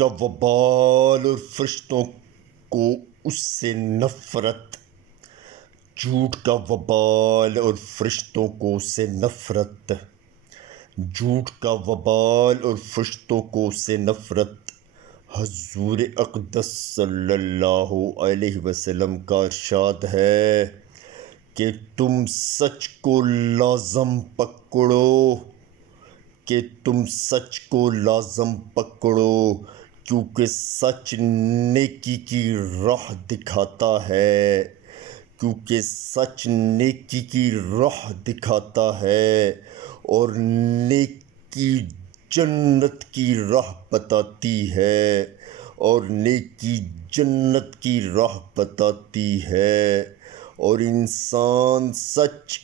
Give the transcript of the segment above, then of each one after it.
کا وبال اور فرشتوں کو اس سے نفرت، جھوٹ کا وبال اور فرشتوں کو اس سے نفرت، جھوٹ کا وبال اور فرشتوں کو اس سے نفرت۔ حضور اقدس صلی اللہ علیہ وسلم کا ارشاد ہے کہ تم سچ کو لازم پکڑو، کہ تم سچ کو لازم پکڑو، کیونکہ سچ نیکی کی راہ دکھاتا ہے، کیونکہ سچ نیکی کی راہ دکھاتا ہے، اور نیکی جنت کی راہ بتاتی ہے، اور نیکی جنت کی راہ بتاتی ہے، اور انسان سچ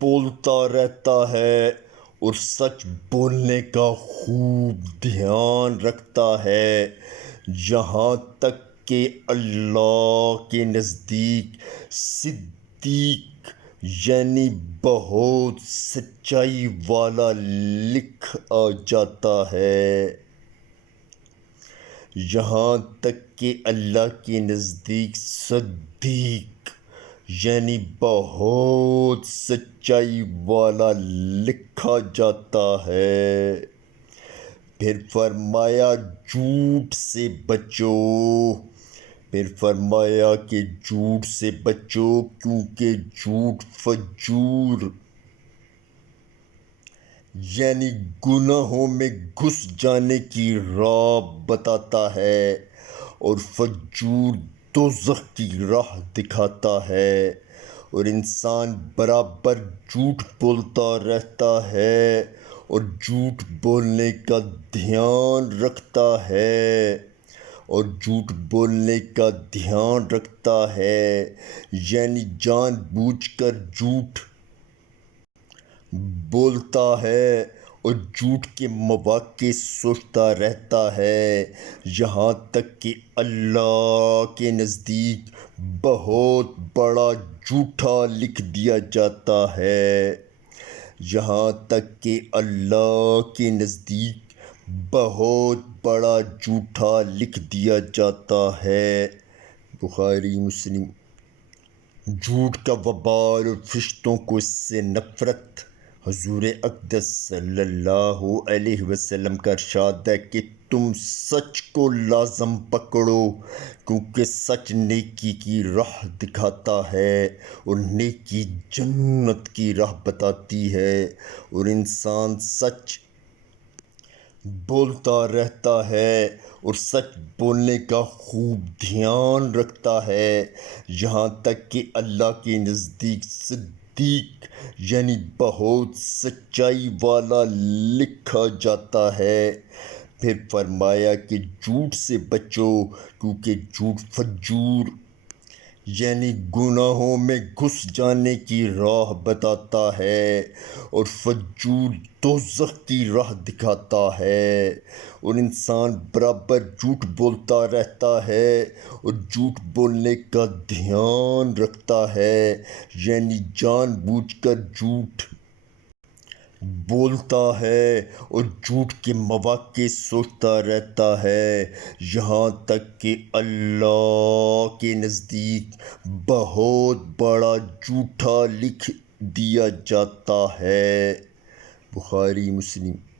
بولتا رہتا ہے اور سچ بولنے کا خوب دھیان رکھتا ہے، یہاں تک کہ اللہ کے نزدیک صدیق یعنی بہت سچائی والا لکھ آ جاتا ہے، یہاں تک کہ اللہ کے نزدیک صدیق یعنی بہت سچائی والا لکھا جاتا ہے۔ پھر فرمایا جھوٹ سے بچو، پھر فرمایا کہ جھوٹ سے بچو، کیونکہ جھوٹ فجور یعنی گناہوں میں گھس جانے کی راہ بتاتا ہے، اور فجور دوزخ کی راہ دکھاتا ہے، اور انسان برابر جھوٹ بولتا رہتا ہے اور جھوٹ بولنے کا دھیان رکھتا ہے، اور جھوٹ بولنے کا دھیان رکھتا ہے، یعنی جان بوجھ کر جھوٹ بولتا ہے اور جھوٹ کے مواقع سوچتا رہتا ہے، یہاں تک کہ اللہ کے نزدیک بہت بڑا جھوٹا لکھ دیا جاتا ہے، یہاں تک کہ اللہ کے نزدیک بہت بڑا جھوٹا لکھ دیا جاتا ہے۔ بخاری مسلم۔ جھوٹ کا وبال اور فرشتوں کو اس سے نفرت۔ حضور اقدس صلی اللہ علیہ وسلم کا ارشاد ہے کہ تم سچ کو لازم پکڑو، کیونکہ سچ نیکی کی راہ دکھاتا ہے، اور نیکی جنت کی راہ بتاتی ہے، اور انسان سچ بولتا رہتا ہے اور سچ بولنے کا خوب دھیان رکھتا ہے، یہاں تک کہ اللہ کے نزدیک صدیق یعنی بہت سچائی والا لکھا جاتا ہے۔ پھر فرمایا کہ جھوٹ سے بچو، کیونکہ جھوٹ فجور یعنی گناہوں میں گھس جانے کی راہ بتاتا ہے، اور فجور دوزخ کی راہ دکھاتا ہے، اور انسان برابر جھوٹ بولتا رہتا ہے اور جھوٹ بولنے کا دھیان رکھتا ہے، یعنی جان بوجھ کر جھوٹ بولتا ہے اور جھوٹ کے مواقع سوچتا رہتا ہے، یہاں تک کہ اللہ کے نزدیک بہت بڑا جھوٹا لکھ دیا جاتا ہے۔ بخاری مسلم۔